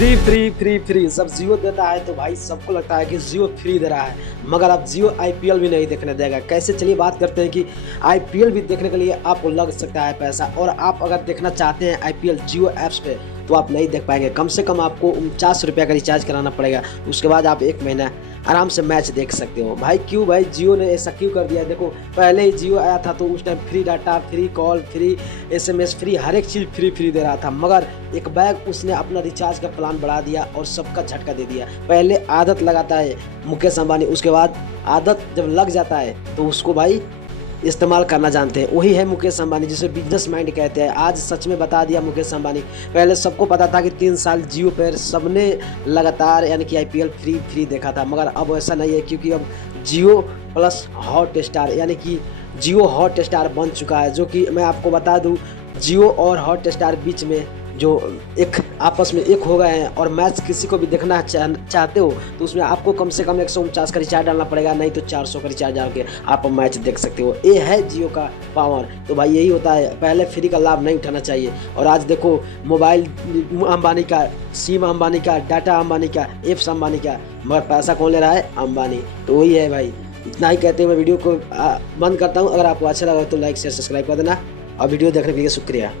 Free free free free सब जियो देता है तो भाई सबको लगता है कि जियो फ्री दे रहा है, मगर अब जियो आईपीएल भी नहीं देखने देगा। कैसे, चलिए बात करते हैं कि आईपीएल भी देखने के लिए आपको लग सकता है पैसा, और आप अगर देखना चाहते हैं आईपीएल जियो ऐप्स पे तो आप नहीं देख पाएंगे। कम से कम आपको 49 रुपये का रिचार्ज कराना पड़ेगा, उसके बाद आप एक महीना आराम से मैच देख सकते हो। भाई क्यों, भाई जियो ने ऐसा क्यों कर दिया? देखो पहले ही जियो आया था तो उस time free data, free call, free SMS, free हर एक चीज़ फ्री फ्री दे रहा था, मगर एक बैग उसने अपना रिचार्ज का प्लान बढ़ा दिया और सबका झटका दे दिया। पहले आदत लगाता है मुकेश अंबानी, उसके बाद आदत जब लग जाता है तो उसको भाई इस्तेमाल करना जानते हैं। वही है मुकेश अंबानी, जिसे बिजनेस माइंड कहते हैं। आज सच में बता दिया मुकेश अंबानी। पहले सबको पता था कि 3 साल जियो पर सबने लगातार यानी कि आईपीएल फ्री फ्री देखा था, मगर अब ऐसा नहीं है, क्योंकि अब जियो प्लस हॉट स्टार यानी कि जियो हॉट स्टार बन चुका है। जो कि मैं आपको बता दूं, जियो और हॉट स्टार बीच में जो एक आपस में एक हो गए हैं, और मैच किसी को भी देखना चाहते हो तो उसमें आपको कम से कम 149 का रिचार्ज डालना पड़ेगा, नहीं तो 400 का रिचार्ज डाल के आप मैच देख सकते हो। ये है जियो का पावर। तो भाई यही होता है, पहले फ्री का लाभ नहीं उठाना चाहिए। और आज देखो मोबाइल अंबानी का, सिम अंबानी का, डाटा अंबानी का, एप्स अंबानी का, मगर पैसा कौन ले रहा है? अंबानी। तो वही है भाई। इतना ही कहते हुए मैं वीडियो को बंद करता हूँ। अगर आपको अच्छा लगा तो लाइक शेयर सब्सक्राइब कर देना, और वीडियो देखने के लिए शुक्रिया।